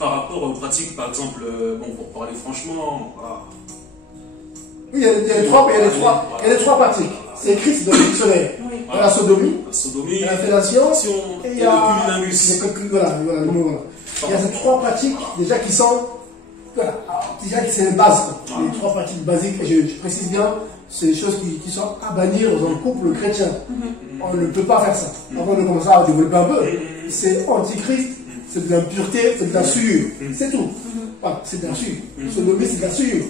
par rapport aux pratiques, par exemple, bon, pour parler franchement, voilà. Oui, il y a les trois pratiques. C'est écrit dans le dictionnaire. Oui. Il y a la sodomie, la fellation, et il y a le mot, voilà. Il y a ces trois pratiques déjà qui sont, voilà, déjà c'est les bases. Les trois pratiques basiques, je précise bien, c'est des choses qui sont à bannir dans un couple chrétien. On ne peut pas faire ça. Avant de commencer à développer un peu, c'est antichrist, c'est de l'impureté, c'est de la souillure. C'est tout. Voilà, c'est de la souillure. Sodomie, c'est de la souillure.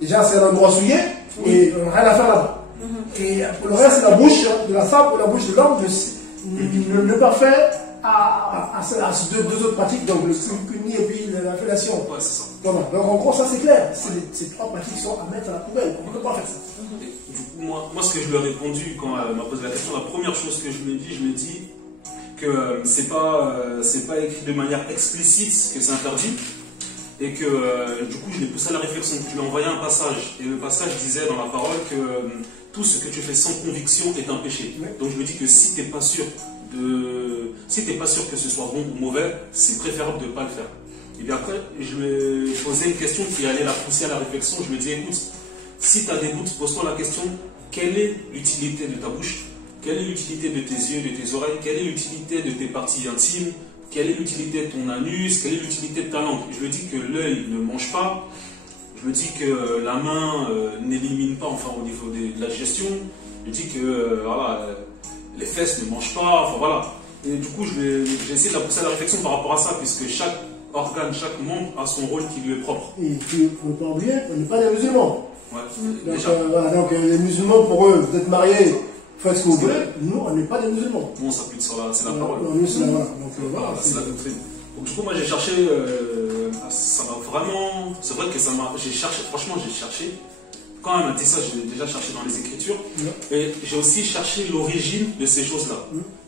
Déjà, c'est un endroit souillé et on n'a rien à faire là-bas. Et pour le reste, c'est la bouche de la femme ou la bouche de l'homme ne pas faire à ces deux autres pratiques, donc le cuny et puis la fellation. Ouais, c'est ça. Donc en gros, ça c'est clair. Ces trois pratiques sont à mettre à la poubelle. On ne peut pas faire ça. Du coup, moi, ce que je lui ai répondu quand elle m'a posé la question, la première chose que je lui ai dit que c'est pas écrit de manière explicite que c'est interdit. Et que du coup je l'ai poussé à la réflexion, je lui ai envoyé un passage, et le passage disait dans la parole que tout ce que tu fais sans conviction est un péché. Donc je me dis que si tu n'es pas sûr que ce soit bon ou mauvais, c'est préférable de ne pas le faire. Et bien après, je lui ai posé une question qui allait la pousser à la réflexion. Je me dis, écoute, si tu as des doutes, pose-toi la question, quelle est l'utilité de ta bouche? Quelle est l'utilité de tes yeux, de tes oreilles? Quelle est l'utilité de tes parties intimes? Quelle est l'utilité de ton anus? Quelle est l'utilité de ta langue? Je me dis que l'œil ne mange pas. Je me dis que la main n'élimine pas, enfin au niveau de la digestion. Je me dis que voilà, les fesses ne mangent pas. Enfin voilà. Et du coup, j'ai essayé de la pousser à la réflexion par rapport à ça, puisque chaque organe, chaque membre a son rôle qui lui est propre. Et puis, il ne faut pas oublier, on n'est pas des musulmans. Ouais, donc les musulmans, pour eux, vous êtes mariés. Faites ce que vous voulez, nous on n'est pas des musulmans. Nous on s'appuie sur la parole. Nous c'est la parole. C'est la doctrine. Donc du coup moi j'ai cherché, ça m'a vraiment, c'est vrai que ça m'a, j'ai cherché, franchement j'ai cherché. Quand elle m'a dit ça, j'ai déjà cherché dans les Écritures. Et j'ai aussi cherché l'origine de ces choses-là.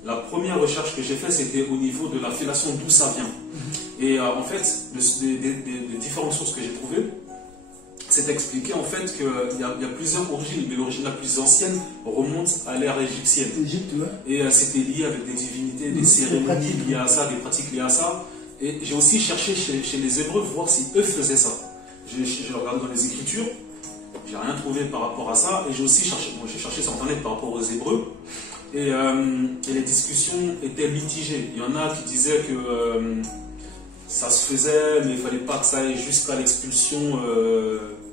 La première recherche que j'ai faite, c'était au niveau de la fellation, d'où ça vient. Et en fait, des différentes sources que j'ai trouvées, c'est expliqué en fait qu'il y a plusieurs origines, mais l'origine la plus ancienne remonte à l'ère égyptienne. Et c'était lié avec des divinités, des cérémonies liées à ça, des pratiques liées à ça. Et j'ai aussi cherché chez les Hébreux voir si eux faisaient ça. J'ai regardé dans les Écritures, j'ai rien trouvé par rapport à ça. Et j'ai aussi cherché, j'ai cherché sur Internet par rapport aux Hébreux. Et les discussions étaient mitigées. Il y en a qui disaient que ça se faisait, mais il ne fallait pas que ça aille jusqu'à l'expulsion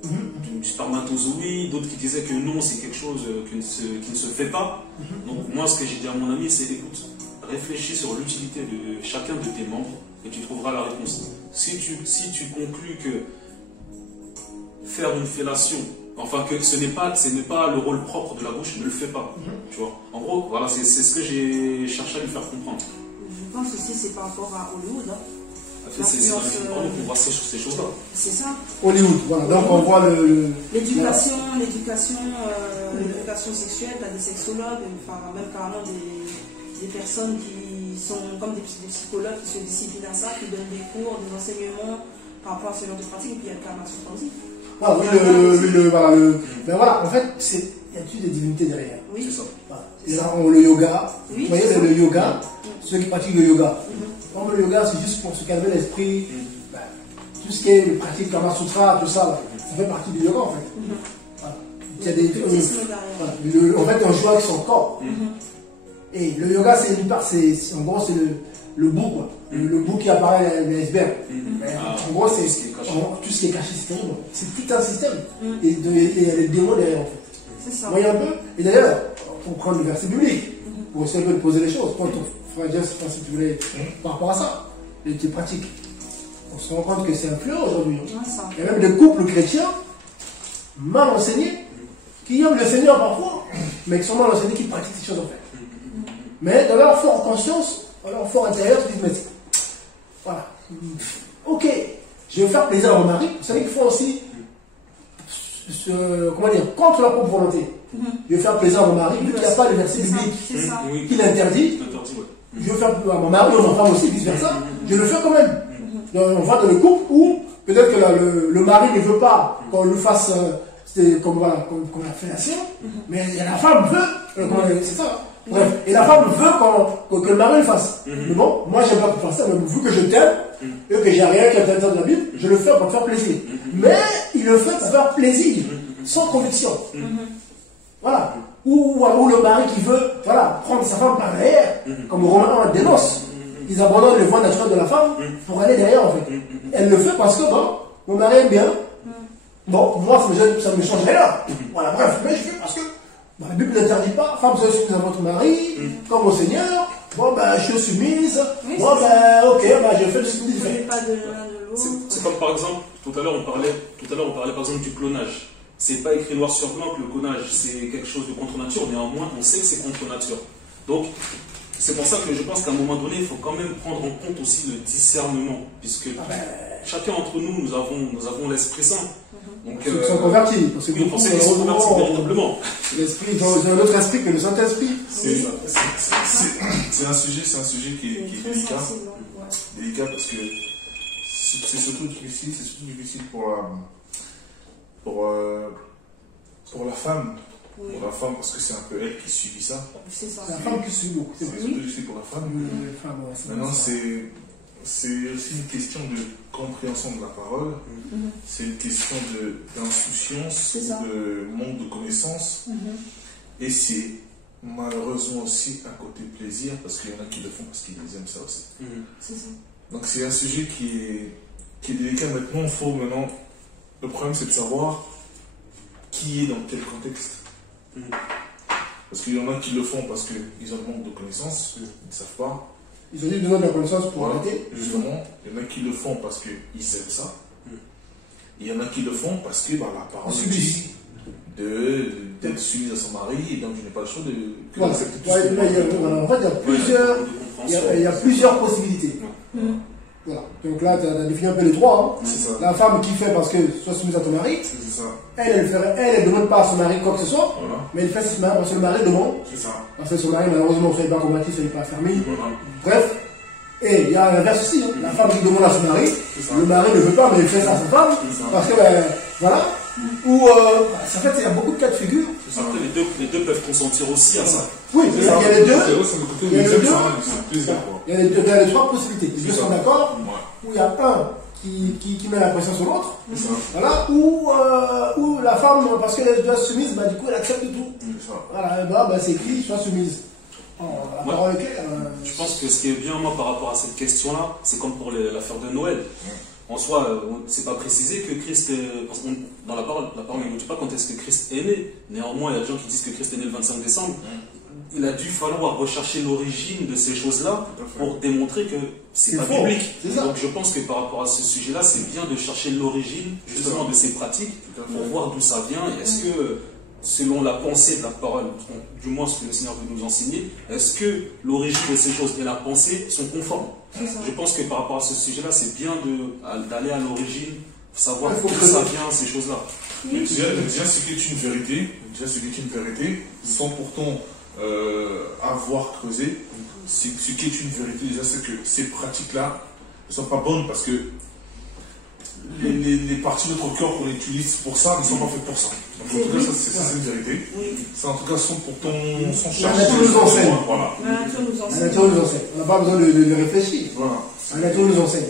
du spermatozoïde, d'autres qui disaient que non, c'est quelque chose qui ne se fait pas. Donc moi, ce que j'ai dit à mon ami, c'est écoute, réfléchis sur l'utilité de chacun de tes membres et tu trouveras la réponse. Si tu conclus que faire une fellation, enfin que ce n'est pas le rôle propre de la bouche, ne le fais pas. Tu vois. En gros, voilà, c'est ce que j'ai cherché à lui faire comprendre. Je pense aussi c'est par rapport à Hollywood. C'est dans les films qu'on voit ces choses-là. C'est ça. Hollywood, voilà. Donc on voit l'éducation sexuelle, t'as des sexologues, enfin même carrément des personnes qui sont comme des psychologues qui se disciplinent à ça, qui donnent des cours, des enseignements par rapport à ce genre de pratique, et puis il y a le Kama Sutra aussi. Ben voilà, en fait, il y a toutes des divinités derrière. Oui. C'est ça. Voilà. Et là, le yoga, oui, vous voyez le yoga, ceux qui pratiquent le yoga. Comme le yoga, c'est juste pour se calmer l'esprit. Ben, tout ce qui est pratique Kama Sutra, tout ça, ça fait partie du yoga en fait. Voilà. Il y a des, en fait, on joue avec son corps. Et le yoga, c'est une part, en gros, c'est le bout, quoi. Le bout qui apparaît à l'iceberg. En gros, c'est tout ce qui est caché, c'est tout un système. Et il y a les démons derrière, en fait. C'est ça. Vous voyez un peu. Et d'ailleurs, pour prendre le verset biblique, pour essayer de poser les choses, quand on ferait dire, si tu voulais, par rapport à ça, et tu pratiques. On se rend compte que c'est un fléau aujourd'hui. Il y a même des couples chrétiens mal enseignés, qui aiment le Seigneur parfois, mais qui sont mal enseignés, qui pratiquent ces choses en fait. Mais dans leur fort conscience, dans leur fort intérieur, ils disent, mais voilà, ok, je vais faire plaisir à mon mari. Vous savez qu'il faut aussi, comment dire, contre leur propre volonté. Je vais faire plaisir à mon mari, vu qu'il n'y a pas de verset biblique qui l'interdit. Je vais faire plaisir à mon mari, aux enfants aussi, vice versa. Je le fais quand même. On voit dans le couple où peut-être que le mari ne veut pas qu'on lui fasse comme la fellation, mais la femme veut, c'est ça. Bref, et la femme veut que le mari le fasse. Mais bon, moi j'aime pas faire ça, mais vu que je t'aime, et que j'ai rien qui est interdit de la Bible, je le fais pour te faire plaisir. Mais il le fait pour faire plaisir, sans conviction. Voilà. Ou le mari qui veut prendre sa femme par derrière, comme Romain 1 dénonce. Ils abandonnent le voie naturel de la femme pour aller derrière en fait. Elle le fait parce que mon mari aime bien. Bon, moi ça me change rien. Voilà, bref, mais je fais parce que la Bible n'interdit pas, femme soyez soumise à votre mari, comme au Seigneur. Bon je suis soumise. Oui, bon ok, je fais ce qu'il fait. C'est comme par exemple, tout à l'heure on parlait par exemple du clonage. C'est pas écrit noir sur blanc que le clonage c'est quelque chose de contre nature, néanmoins on sait que c'est contre nature. Donc c'est pour ça que je pense qu'à un moment donné, il faut quand même prendre en compte aussi le discernement, puisque chacun d'entre nous avons l'Esprit Saint. Donc, ceux qui sont convertis, parce que oui, on sait qu'ils sont convertis véritablement. L'esprit, ils ont un autre esprit que le Saint-Esprit. C'est un sujet qui est délicat. Délicat parce que c'est surtout difficile pour la femme. Oui. Pour la femme, parce que c'est un peu elle qui subit ça. C'est ça. La femme qui subit beaucoup. C'est surtout difficile pour la femme. Maintenant, c'est aussi une question de compréhension de la parole. C'est une question d'insouciance, de manque de connaissance. Et c'est malheureusement aussi un côté plaisir, parce qu'il y en a qui le font parce qu'ils aiment ça aussi. C'est ça. Donc c'est un sujet qui est délicat. Maintenant, le problème c'est de savoir qui est dans quel contexte. Parce qu'il y en a qui le font parce qu'ils ont le manque de connaissances, ils ne savent pas. Ils ont juste besoin de la connaissance pour arrêter. Justement, il y en a qui le font parce qu'ils aiment ça. Il y en a qui le font parce que la parole dit d'être soumise à son mari, et donc je n'ai pas le choix de l'accepter tout en fait, il y a plusieurs possibilités. Voilà. Donc là, tu as défini un peu les trois. La femme qui fait parce que soit soumise à ton mari, elle ne demande pas à son mari quoi que ce soit, mais elle fait ce mari parce que le mari demande. Parce que son mari, malheureusement, ne n'est pas combatif, il n'est pas fermé. Bref. Et il y a l'inverse aussi. La femme qui demande à son mari, le mari ne veut pas, mais il fait ça à sa femme. Parce que, voilà. Ou, en fait, il y a beaucoup de cas de figure. Après, les deux peuvent consentir aussi à ça. Oui, il y a les deux. Il y a les trois possibilités. Les deux sont d'accord. Ou il y a un qui met la pression sur l'autre. Voilà. Ou la femme, parce qu'elle doit être soumise, du coup, elle accepte tout. Voilà, c'est écrit, soit soumise. La parole est claire. Je pense que ce qui est bien, moi, par rapport à cette question-là, c'est comme pour l'affaire de Noël. En soi, c'est pas précisé que Christ est... Dans la parole ne dit pas quand est-ce que Christ est né. Néanmoins, il y a des gens qui disent que Christ est né le 25 décembre. Il a dû falloir rechercher l'origine de ces choses-là pour démontrer que c'est pas biblique. Donc je pense que par rapport à ce sujet-là, c'est bien de chercher l'origine justement de ces pratiques pour voir d'où ça vient. Et est-ce que, selon la pensée de la parole, du moins ce que le Seigneur veut nous enseigner, est-ce que l'origine de ces choses et la pensée sont conformes? Je pense que par rapport à ce sujet-là, c'est bien d'aller à l'origine, savoir d'où ça vient, ces choses-là. Mais déjà, ce qui est une vérité, sans pourtant avoir creusé, ce qui est une vérité, déjà, c'est que ces pratiques-là ne sont pas bonnes parce que les parties de notre corps qu'on utilise pour ça ne sont pas faites pour ça. Donc, en tout cas, c'est une vérité. Ça, en tout cas, sont pourtant la nature nous enseigne. Voilà. La nature nous enseigne. On n'a pas besoin de réfléchir. Voilà. La nature nous enseigne.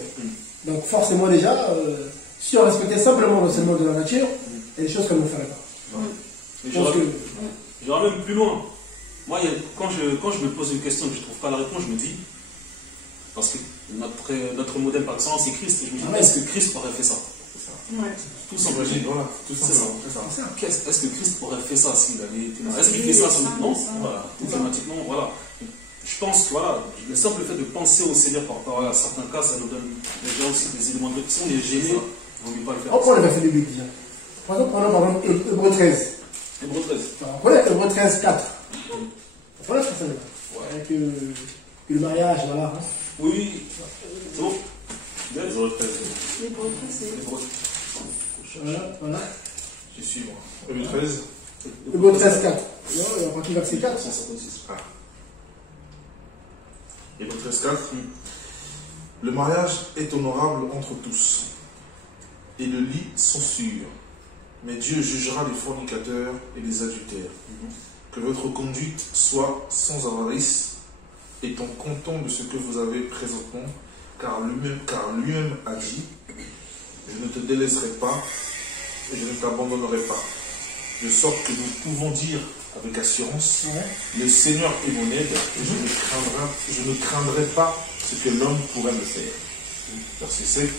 Donc, forcément, déjà, si on respectait simplement l'enseignement de la nature, il y a des choses qu'on ne ferait pas. J'irai même plus loin. Moi, quand je me pose une question et que je ne trouve pas la réponse, je me dis, parce que notre modèle par excellence c'est Christ, et je me dis, est-ce que Christ aurait fait ça? Tout simplement. Voilà, tout simplement. Est-ce que Christ aurait fait ça s'il avait été là? Est-ce qu'il fait ça Non. Voilà, automatiquement, voilà. Je pense que voilà, le simple fait de penser au Seigneur par rapport à certains cas, ça nous donne déjà aussi des éléments de si on est gêné, il ne vaut mieux pas le faire. On prend le verset biblique déjà. Par exemple, prenons Hébreux 13. Hébreux 13. On connaît Hébreux 13, 4. On connaît ce que ça veut dire. Avec le mariage, voilà. Oui, c'est bon. Hébreux 13. Hébreux 13, Voilà. Je suis moi. Hébreux 13. Hébreux 13, 4. Il y a parti verset 4. 156. Hébreux 13, 4. Le mariage est honorable entre tous, et le lit sont sûrs. Mais Dieu jugera les fornicateurs et les adultères. que votre conduite soit sans avarice, étant content de ce que vous avez présentement, car lui-même a dit, je ne te délaisserai pas et je ne t'abandonnerai pas. De sorte que nous pouvons dire avec assurance, le Seigneur est mon aide et je ne craindrai pas ce que l'homme pourrait me faire. Verset 7.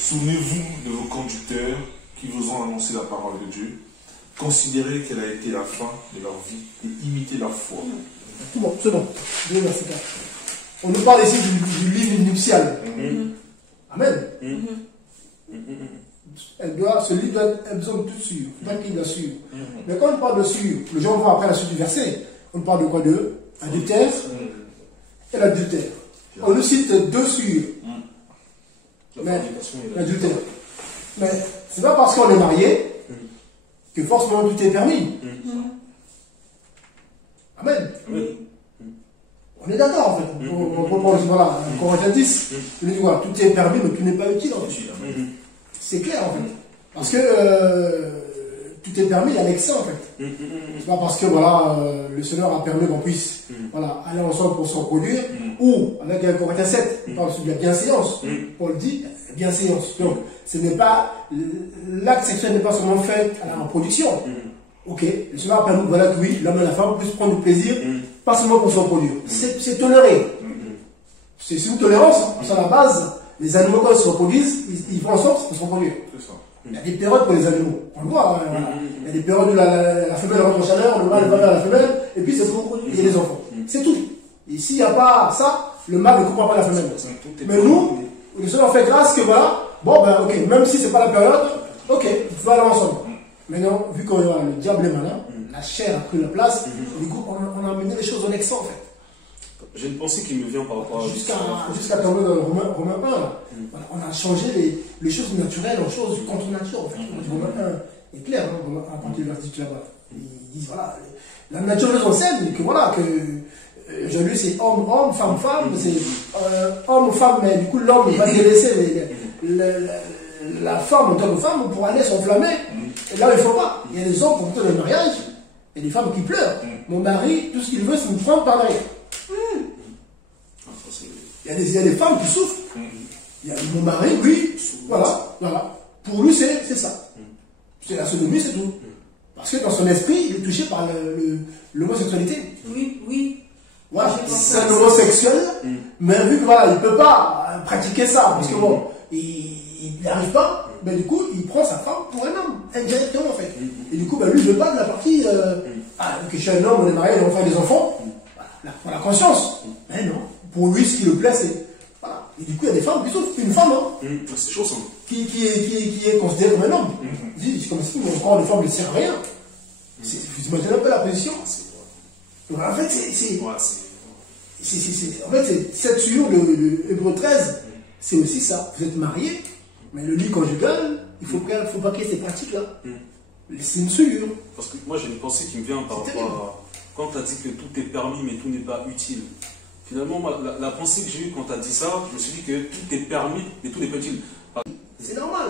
Souvenez-vous de vos conducteurs qui vous ont annoncé la parole de Dieu. Considérez quelle a été la fin de leur vie et imitez leur foi. C'est bon. On nous parle ici du livre nuptial. Amen. Ce livre doit être besoin de tout sûr. Il faut pas qu'il doit sûr. Mais quand on parle de sûr, les gens vont après la suite du verset. On parle de quoi? De adultère et l'adultère. On nous cite deux sûrs. Mais l'adultère. Mais c'est pas parce qu'on est marié que forcément tout est permis. Amen. On est d'accord en fait. On reprend voilà, Corinthiens 10. Il dit voilà, tout est permis, mais tout n'est pas utile en fait. C'est clair en fait. Parce que tout est permis, il y a l'excès en fait. C'est pas parce que voilà, le Seigneur a permis qu'on puisse voilà, aller ensemble pour se reproduire, ou avec un Corinthiens 7, il parle de la bienséance. Paul dit bienséance. Donc, ce n'est pas l'acte sexuel n'est pas seulement fait à la reproduction. Ok, le Seigneur a permis voilà, que oui, l'homme et la femme puissent prendre du plaisir, pas seulement pour se reproduire. C'est toléré. C'est une tolérance, sur la base. Les animaux, quand ils se reproduisent, ils font en sorte de se reproduire. Il y a des périodes pour les animaux. On le voit. Voilà. Il y a des périodes où la femelle rentre en chaleur, le mâle va vers la femelle, et puis c'est tout. Il y a les enfants. C'est tout. Et s'il n'y a pas ça, le mâle ne comprend pas la femelle. Mais nous, le Seigneur fait grâce que voilà, bon ben ok, même si c'est pas la période, ok, il faut aller ensemble. Maintenant, vu que le diable est malin, la chair a pris la place, du coup on a amené les choses en excès en fait. J'ai une pensée qui me vient par rapport à... Jusqu'à tomber dans Romains 1. Voilà, on a changé les choses naturelles en choses contre nature. En fait. Romains 1 est clair, hein, à partir du verset là-bas. Ils disent voilà, la nature nous enseigne que voilà, que aujourd'hui c'est homme, femme, c'est homme, femme, mais du coup l'homme va délaisser la femme en tant que femme pour aller s'enflammer. Et là il ne faut pas. Il y a des hommes pour le mariage, et des femmes qui pleurent. Mon mari, tout ce qu'il veut, c'est me prendre par derrière. Il y a des femmes qui souffrent. Il y a mon mari, oui, voilà. Pour lui, c'est ça. C'est la sodomie, c'est tout. Parce que dans son esprit, il est touché par l'homosexualité. Oui. Voilà, c'est un homosexuel, mais vu que voilà, il ne peut pas pratiquer ça, parce que bon, il n'y arrive pas, mais du coup, il prend sa femme pour un homme, indirectement en fait. Et du coup, ben, lui, je parle de la partie, que je suis un homme, on est marié, on va faire des enfants, pour la conscience. Mais non. Pour lui, ce qui le plaît, c'est... Voilà. Et du coup, il y a des femmes qui souffrent. Une femme, hein, c'est chaud, ça. Qui est considérée comme un homme. C'est comme si mon corps de femme ne sert à rien. Vous imaginez un peu la position. Donc, en fait, en fait, cette sur le Hébreu 13, c'est aussi ça. Vous êtes mariés, mais le lit conjugal, il faut pas qu'il y ait ces pratiques-là. C'est une souillure. Parce que moi, j'ai une pensée qui me vient par rapport à... Quand tu as dit que tout est permis, mais tout n'est pas utile. Finalement, la pensée que j'ai eue quand tu as dit ça, je me suis dit que tout est permis, mais tout n'est pas utile. C'est normal.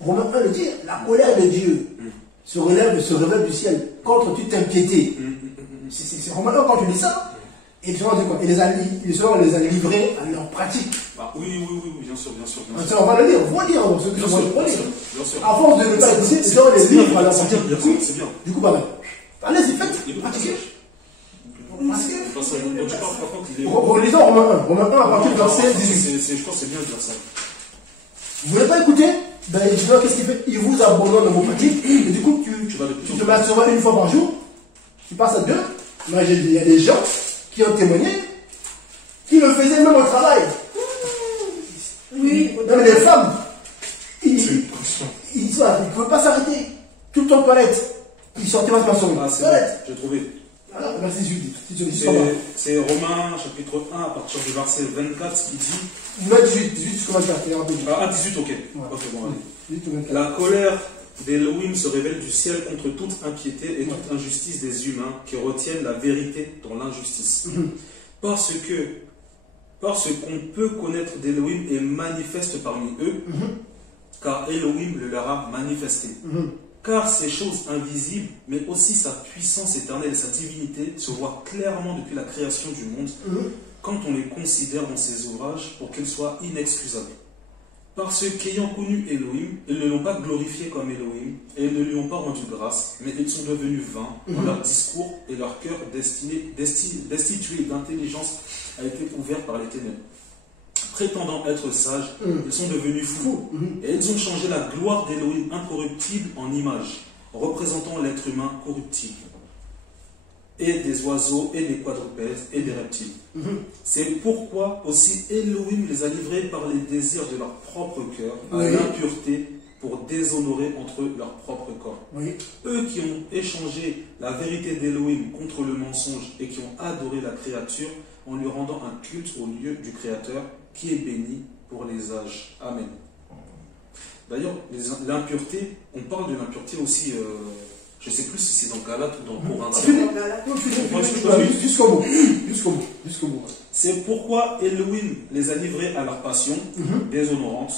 Romains 1 le dit, la colère de Dieu se révèle du ciel contre toute impiété. C'est Romains 1 quand tu dis ça, et le Seigneur dit quoi? Et le Seigneur les a livrés à leur pratique. Oui, bien sûr. On va le lire, on va lire ce que je peux lire. À force de ne pas écouter, le Seigneur les livre à leur pratique. C'est bien. Du coup, allez-y, faites, pratiquez. Relisons Romains 1 à partir du verset 18. Je pense que c'est bien de dire ça. Vous ne voulez pas écouter? Ben, qu'est-ce qu'il fait? Il vous abandonne dans vos pratiques. Et du coup, tu te masturbes une fois par jour. Tu passes à 2. Moi, il y a des gens qui ont témoigné qui le faisaient même au travail. Oui. Même les femmes. Ils ne pouvaient pas s'arrêter. Tout le temps toilette. Ils sortaient pas de masturber. C'est vrai, j'ai trouvé. Voilà, verset 18. C'est Romains chapitre 1 à partir du verset 24 qui dit. 18 jusqu'au 24. 18, ok. Ouais. Ok, bon, allez. 18 au 24. La colère d'Elohim se révèle du ciel contre toute impiété et toute injustice des humains qui retiennent la vérité dans l'injustice. Parce qu'on peut connaître d'Elohim est manifeste parmi eux, car Elohim le leur a manifesté. car ces choses invisibles, mais aussi sa puissance éternelle et sa divinité, se voient clairement depuis la création du monde, quand on les considère dans ses ouvrages pour qu'ils soient inexcusables. Parce qu'ayant connu Elohim, ils ne l'ont pas glorifié comme Elohim, et ils ne lui ont pas rendu grâce, mais ils sont devenus vains dans leur discours, et leur cœur destitué d'intelligence a été ouvert par les ténèbres. Prétendant être sages, ils sont devenus fous, et ils ont changé la gloire d'Elohim incorruptible en image, représentant l'être humain corruptible, et des oiseaux, et des quadrupèdes, et des reptiles. C'est pourquoi aussi Elohim les a livrés par les désirs de leur propre cœur à l'impureté pour déshonorer entre eux leur propre corps. Eux qui ont échangé la vérité d'Elohim contre le mensonge et qui ont adoré la créature en lui rendant un culte au lieu du Créateur qui est béni pour les âges. Amen. D'ailleurs, l'impureté, on parle de l'impureté aussi, je ne sais plus si c'est dans Galates ou dans Corinthiens. Jusqu'au bout. C'est pourquoi Elohim les a livrés à leur passion déshonorante,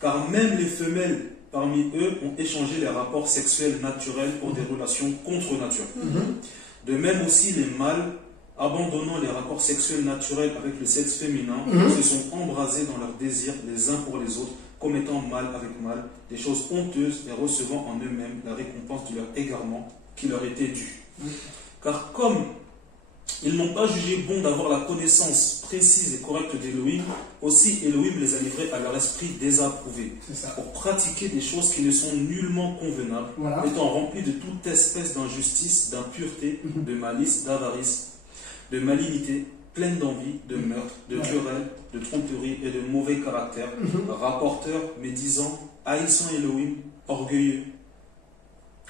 car même les femelles parmi eux ont échangé les rapports sexuels naturels pour des relations contre nature. De même aussi les mâles, abandonnant les rapports sexuels naturels avec le sexe féminin, se sont embrasés dans leurs désirs les uns pour les autres, commettant mal avec mal, des choses honteuses et recevant en eux-mêmes la récompense de leur égarement qui leur était due. Car comme ils n'ont pas jugé bon d'avoir la connaissance précise et correcte d'Elohim, aussi Elohim les a livrés à leur esprit désapprouvé, pour pratiquer des choses qui ne sont nullement convenables, étant remplis de toute espèce d'injustice, d'impureté, de malice, d'avarice, de malignité, pleine d'envie, de meurtre, de querelle, de tromperie et de mauvais caractère, rapporteurs, médisants, haïssant Elohim, orgueilleux,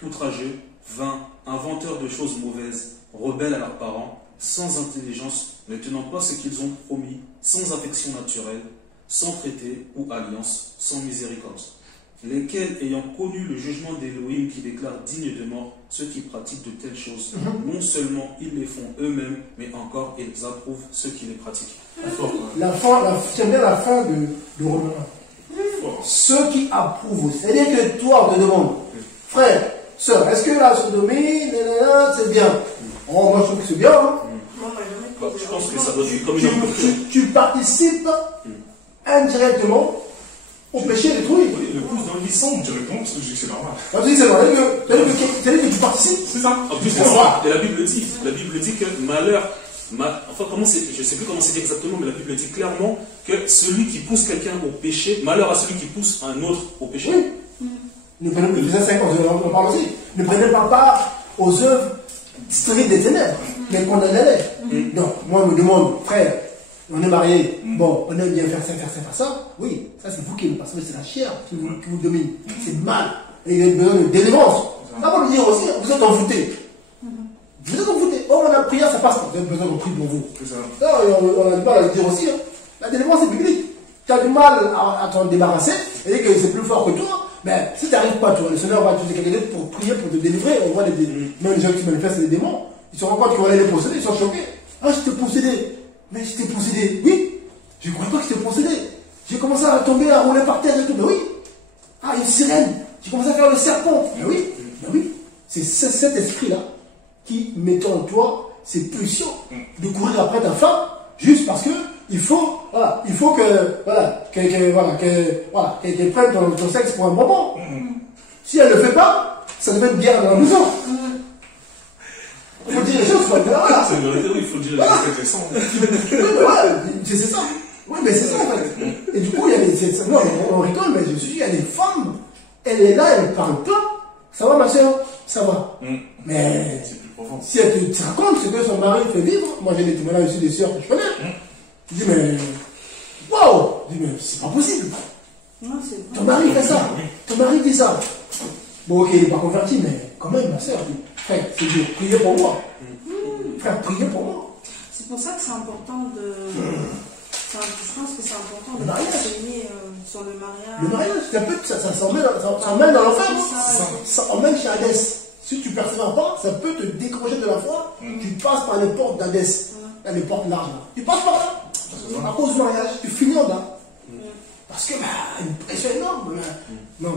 outrageux, vains, inventeurs de choses mauvaises, rebelles à leurs parents, sans intelligence, ne tenant pas ce qu'ils ont promis, sans affection naturelle, sans traité ou alliance, sans miséricorde. Lesquels, ayant connu le jugement d'Elohim qui déclare digne de mort ceux qui pratiquent de telles choses, non seulement ils les font eux-mêmes, mais encore ils approuvent ceux qui les pratiquent. J'aime bien la fin de Romains 1. Ceux qui approuvent, c'est-à-dire que toi, on te demande, frère, sœur, est-ce que la sodomie, c'est bien? Oh, moi je trouve que c'est bien. Je pense que ça doit être comme une tu participes indirectement au péché détruit. Oui, le pouce dans le licence directement parce que je dis que c'est normal. C'est-à-dire que tu participes. C'est ça. En plus, c'est ça. Et la Bible dit. La Bible dit que malheur. Enfin, je ne sais plus comment c'est dit exactement, mais la Bible dit clairement que celui qui pousse quelqu'un au péché, malheur à celui qui pousse un autre au péché. Oui. Ne prenez on parle aussi. Ne prenez pas part aux œuvres stériles des ténèbres, mais condamnez-les. Donc, moi, je me demande, frère, on est mariés, bon, on aime bien faire ça. Oui, ça c'est vous qui aimez, parce que c'est la chair qui vous domine. C'est mal. Et il y a besoin de délivrance. Ça va le dire aussi, vous êtes envoûtés. Vous êtes envoûtés. Oh, la prière, ça passe. Vous avez besoin qu'on prie pour vous. Ça, on a du mal à le dire aussi. La délivrance est biblique. Tu as du mal à t'en débarrasser, et que c'est plus fort que toi. Mais si tu n'arrives pas, le Seigneur va utiliser quelqu'un d'autre pour prier, pour te délivrer. On voit même les gens qui manifestent des démons. Ils se rendent compte qu'ils vont aller les posséder, ils sont choqués. Ah, je t'ai possédé. Mais je t'ai possédé. Oui, je ne crois pas que je t'ai possédé. J'ai commencé à tomber, à rouler par terre et tout. Mais oui. Ah, une sirène. J'ai commencé à faire le serpent. Mais oui. C'est cet esprit-là qui met en toi ces pulsions de courir après ta femme juste parce que il faut qu'elle prenne ton sexe pour un moment. Si elle ne le fait pas, ça devient une guerre dans la maison. Il faut dire les choses, c'est une vérité, oui, il faut dire les choses avec c'est ça. Oui, mais c'est ça en fait. Et du coup, on rigole, mais je me suis dit, il y a des femmes, elle est là, elle ne parle pas. Ça va ma soeur? Ça va. Mais si elle te raconte ce que son mari fait vivre, moi j'ai des témoignages aussi des soeurs que je connais. Je dis, mais waouh! Je dis, mais c'est pas possible. Ton mari fait ça. Ton mari dit ça. Bon, ok, il n'est pas converti, mais quand même, ma soeur, frère, c'est dur, priez pour moi. Frère, priez pour moi. C'est pour ça que c'est important de. Je pense que c'est important de renseigner sur le mariage. Le mariage, ça emmène dans l'enfer. Ça emmène chez Hadès. Si tu ne persévères pas, ça peut te décrocher de la foi. Tu passes par les portes d'Hadès. Les portes larges. Tu passes par là. À cause du mariage, tu finis en bas. Parce que une pression énorme. Non,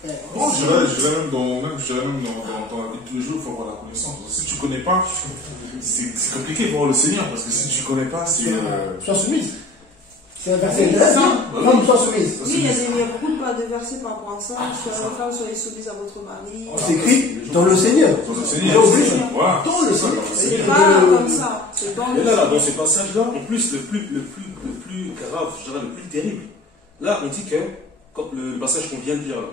mais. Bon, je dirais même dans la vie de tous les jours, il faut avoir la connaissance. Si tu ne connais pas, c'est compliqué pour le Seigneur, parce que si tu ne connais pas, c'est. Sois soumise. C'est un verset intéressant. Femme, sois soumise. Oui, il y a beaucoup de versets par rapport à ça. Femme, soyez soumise à votre mari. C'est écrit dans le Seigneur. Dans le Seigneur. Dans le Seigneur. C'est pas comme ça. Et là, dans ces passages-là, en plus, le plus grave, je dirais le plus terrible, là, on dit que, comme le passage qu'on vient de lire là,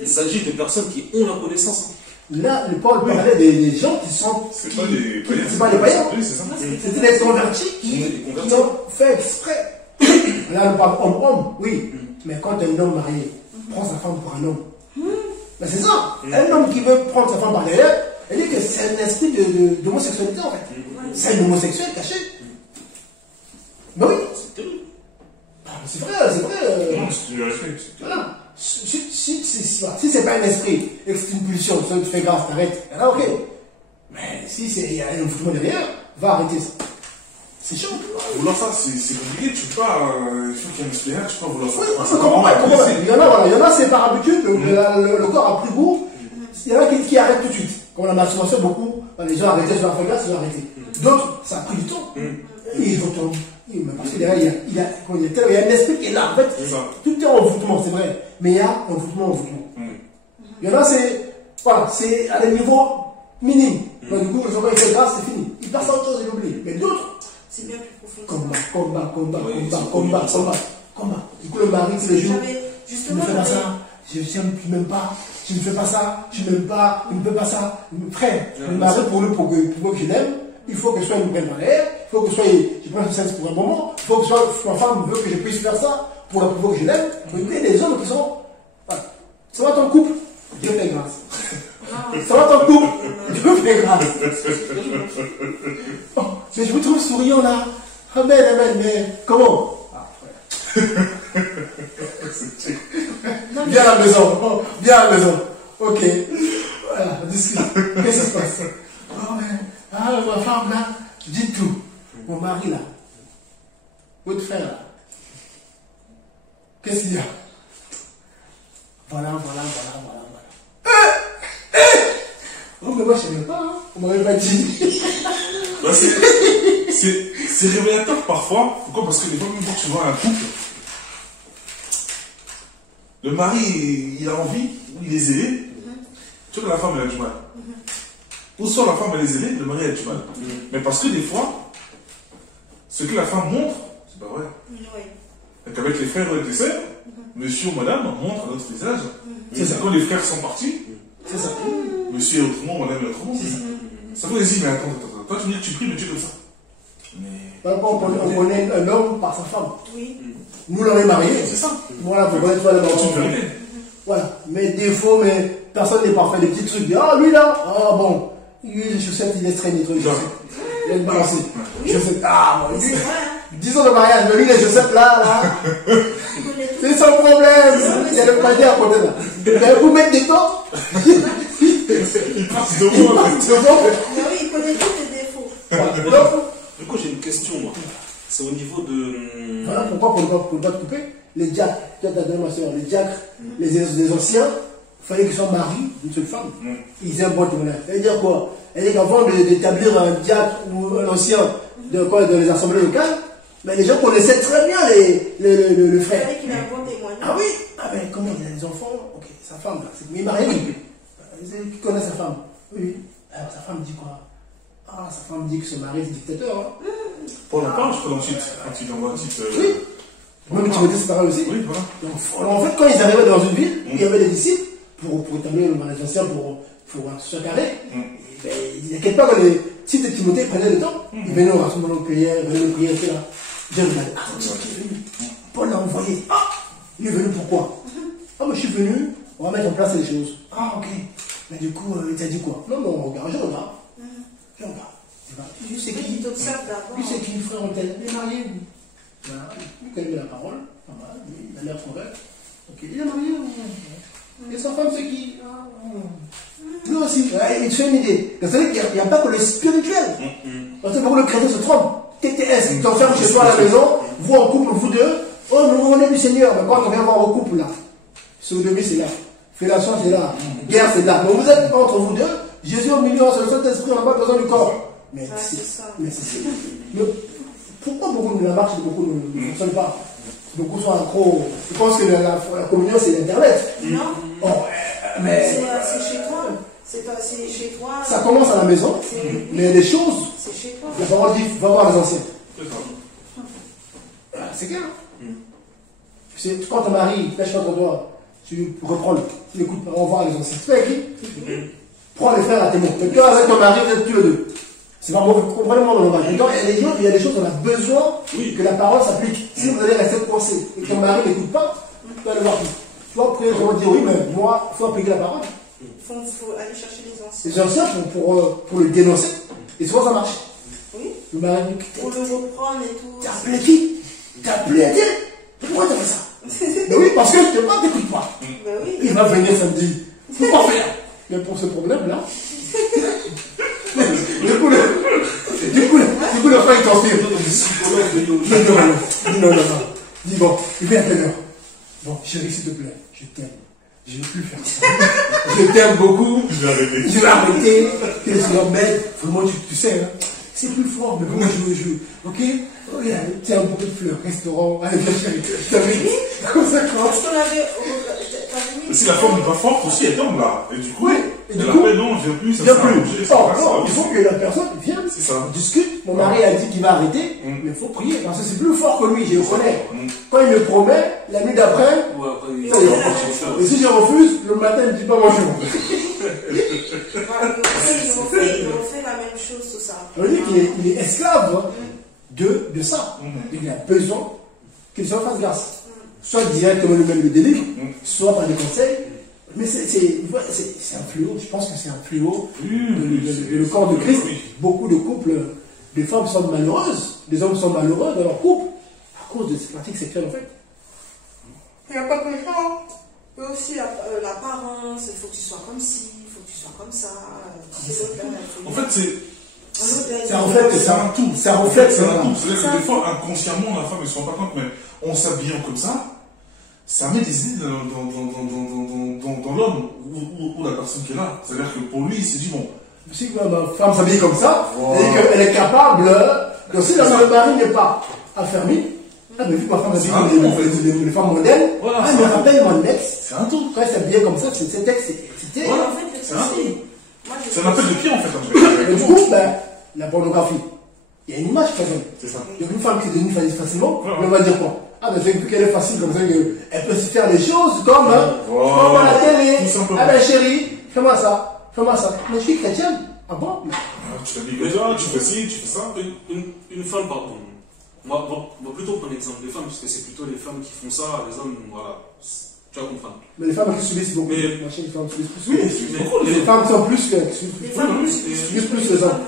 il s'agit de personnes qui ont la connaissance. Là, le Paul parlait des gens qui sont. C'est pas des païens. C'est pas des païens. C'était des convertis qui ont fait exprès. Là, on parle homme-homme, oui. Mais quand un homme marié prend sa femme pour un homme, ben c'est ça. Un homme qui veut prendre sa femme par derrière, elle dit que c'est un esprit d'homosexualité en fait. C'est un homosexuel caché. Ben oui. C'est terrible. C'est vrai, c'est vrai. Non, c'est du respect. Voilà. Si c'est pas un esprit et que c'est une pulsion, ça te fait grave, t'arrêtes. Alors ok. Mais si il y a un foutement derrière, va arrêter ça. C'est chaud. Vouloir ça, c'est compliqué. Tu peux pas. Il faut qu'il y ait un esprit, tu peux pas vouloir ça. Oui, il y en a, c'est par habitude. Le corps a plus goût. Il y en a qui arrêtent tout de suite. Comme la masturbation, beaucoup, les gens arrêtaient sur la fréquence, ils ont arrêté. D'autres, ça a pris du temps. Et ils retournent. Parce que derrière, il y a un esprit qui est là. En fait, tout est envoûtement, c'est vrai. Mais il y a envoûtement. Il y en a, c'est à un niveau minime. Donc, du coup, le jour il fait grâce, c'est fini. Il passe à autre chose, il oublie. Mais d'autres, c'est bien plus profond. Combat. Du coup, le mari, c'est le jour. Justement, je ne fais pas ça. Je m'aime pas. Je ne fais pas ça. Je m'aime pas. Il ne peut pas ça. Frère, le mari, pour que je l'aime, il faut que je sois une belle mariée. Il faut que je prenne ce sens pour un moment. Il faut que ma femme veut que je puisse faire ça pour que je l'aime. Il y a des hommes qui sont. Voilà. Ça va ton couple, Dieu fait grâce. Ça va ton couple, Dieu fait grâce. Oh, mais je vous trouve souriant là. Amen, mais comment? Viens à la maison. Oh, viens à la maison. Ok. Voilà, on discute. Qu'est-ce qui se passe? Oh, mais. Ma femme là, dis tout. Mon mari là. Votre frère là. Qu'est-ce qu'il y a? Voilà. Oh, mais moi je ne savais pas, hein. On m'avait pas dit. C'est révélateur parfois. Pourquoi? Parce que des fois, même quand tu vois un couple, le mari, il a envie, il est zélé. Tu vois que la femme, elle a du mal. Ou soit la femme, elle est zélée, le mari, elle a du mal. Mais parce que des fois, ce que la femme montre, c'est pas vrai. Donc avec les frères et les sœurs, monsieur ou madame montre à notre visage. C'est ça. Quand les frères sont partis, c'est ça. Monsieur est autrement, madame est autrement. Ça peut dire, mais attends. Toi, tu me dis que tu pries, mais tu es comme ça. On connaît un homme par sa femme. Oui. Nous l'avons marié. C'est ça. Voilà, pour connaître la mort. Voilà. Mais défaut, mais personne n'est parfait. Des petits trucs. Ah, lui là. Ah bon. Les chaussettes, il est traîné. Il est balancé. Chaussettes. Ah, bon. 10 ans de mariage, mais lui, les chaussettes là. C'est son problème. Il y a le panier à côté là. Mais vous mettez des temps. Il passe devant. Oui, il connaît tous tes défauts. Du coup, j'ai une question, moi. C'est au niveau de. Voilà pourquoi, pour ne pas te couper, les diacres, tu as donné ma soeur, les diacres, les anciens, il fallait qu'ils soient mariés d'une seule femme. Ils aient un bon témoignage. Ça veut dire quoi? C'est-à-dire qu'avant d'établir un diacre ou un ancien dans les assemblées locales, mais les gens connaissaient très bien le frère. Il fallait qu'il ait un bon témoignage. Ah oui? Ah ben comment il a des enfants? Ok, sa femme là, c'est il est marié. Qui connaît sa femme? Oui. Alors sa femme dit quoi? Ah, sa femme dit que son mari est dictateur. Hein? Pour la part, je crois, dans le titre. Quand il envoie un titre. Oui. Même tu veux dire c'est pareil aussi. Oui, voilà. Donc, en fait, quand ils arrivaient dans une ville, il y avait des disciples pour établir le mariage ancien, pour se carré. Il n'inquiète pas que les titres de Timothée prenaient le temps. Ils venaient au rassemblement de prière, ils venaient de prière, etc. Dieu me dit, ah, c'est qui est venu. Paul l'a envoyé. Ah, il est venu pourquoi? Ah, mais je suis venu, on va mettre en place les choses. Ah, ok. Mais du coup, il t'a dit quoi? Non, regarde, je regarde. Je sais qui t'observe d'abord. Lui, c'est qui, frère, on t'a marié, oui. Voilà, lui connaît la parole. Voilà, lui, il a l'air convaincre. Ok, il est marié, oui. Et sa femme, c'est qui? Lui aussi, il te fait une idée. C'est-à-dire qu'il n'y a pas que le spirituel. Parce que beaucoup de chrétiens se trompent. TTS, tu t'enfermes chez toi à la maison, vous en couple, vous deux. Oh, nous, on est du Seigneur. Mais quand on vient voir au couple, là, ce demi, c'est là. Il Fellation, c'est là. Guerre, c'est là. Donc vous êtes entre vous deux. Jésus au milieu, c'est le Saint-Esprit en bas, besoin du corps. Mais pourquoi beaucoup de la marche, beaucoup ne fonctionnent pas? Beaucoup sont accros. Je pense que la communion, c'est l'Internet. Non. Oh, mais c'est chez toi. C'est chez toi. Ça commence à la maison, mais il y a des choses. C'est chez toi. La parole dit, va voir les anciens. C'est clair. Tu sais, quand ton mari pêche contre toi, tu reprends, tu l'écoutes, on va voir les anciens. Tu fais qui? Prends les frères à témoin. Mais toi, avec ton mari, vous êtes tous les deux. C'est pas mauvais, complètement normal. Mais quand il y a des choses qu'on a besoin que la parole s'applique. Si vous allez rester coincé et que ton mari n'écoute pas, tu vas aller voir qui? Tu vas pouvoir dire oui, mais moi, il faut appliquer la parole. Il faut aller chercher les anciens. Les anciens pour le dénoncer. Et souvent ça marche. Oui. Le mari, pour le reprendre et tout. T'as appelé qui? T'as appelé Dieu? Pourquoi t'as fait ça? Mais oui, parce que tu t'écoutes pas. Ben oui. Il va venir samedi. Faut pas faire. Mais pour ce problème-là, du coup, le frère il transpire. Non. Dis bon, il vient à quelle heure? Bon, chérie, s'il te plaît, je t'aime. Je ne veux plus faire ça. Je t'aime beaucoup. Je vais arrêter. Que les gens m'aident. Vraiment, tu sais, hein, c'est plus fort, mais vraiment, je veux. Ok? Tiens, un bouquet de fleurs, restaurant. Allez, chérie. Je t'avais dit. Comme ça, quand. Parce qu'on avait. Si la femme n'est pas forte aussi, elle tombe là. Et du coup, elle appelle non, je viens plus. Ça non, il faut que la personne vienne, discute. Mon mari a dit qu'il va arrêter, mais il faut prier, parce que c'est plus fort que lui, je le connais. Quand il me promet, la nuit d'après, et si je refuse, le matin, il ne me dit pas bonjour. Ils ont fait la même chose, tout ça. On dit qu'il est esclave de ça. Il a besoin qu'il se fasse grâce. Soit directement lui-même le délivre, soit par des conseils. Mais c'est un fléau, je pense que c'est un fléau de le corps de Christ. Beaucoup de couples, des femmes sont malheureuses, des hommes sont malheureux dans leur couple à cause de ces pratiques sexuelles en fait. Il n'y a pas que ça. Il y a aussi l'apparence, il faut que tu sois comme ci, il faut que tu sois comme ça. En fait, c'est un tout. Ça reflète, c'est un tout. C'est-à-dire que des fois, inconsciemment, la femme ne se rend pas compte, mais en s'habillant comme ça met des idées dans l'homme ou la personne qui est là. C'est-à-dire que pour lui, il s'est dit, bon. Si ma femme s'habille comme ça, elle est capable. Donc si le mari n'est pas affermi, mais vu que ma femme s'habille les femmes modèles, elle me rappelle mon ex. C'est un tout. Quand elle s'habillait comme ça, cet ex, c'était. Voilà, en fait, c'est un tout. C'est un appel de pied en fait. Et du coup, la pornographie, il y a une image quand même. C'est ça. Donc une femme qui est devenue facilement, on va dire quoi? Ah, mais c'est qu'elle est facile comme ça, elle peut se faire des choses comme à la télé. Ah ben chérie, fais-moi ça. Mais je suis chrétienne. Ah bon? Tu t'habilles déjà, tu fais ci, tu fais ça. Une femme, pardon. On va plutôt prendre l'exemple des femmes, parce que c'est plutôt les femmes qui font ça, les hommes, voilà. Tu vas comprendre. Mais les femmes qui subissent beaucoup. Mais les femmes subissent plus. Oui, les femmes sont plus que. Les femmes subissent plus les hommes.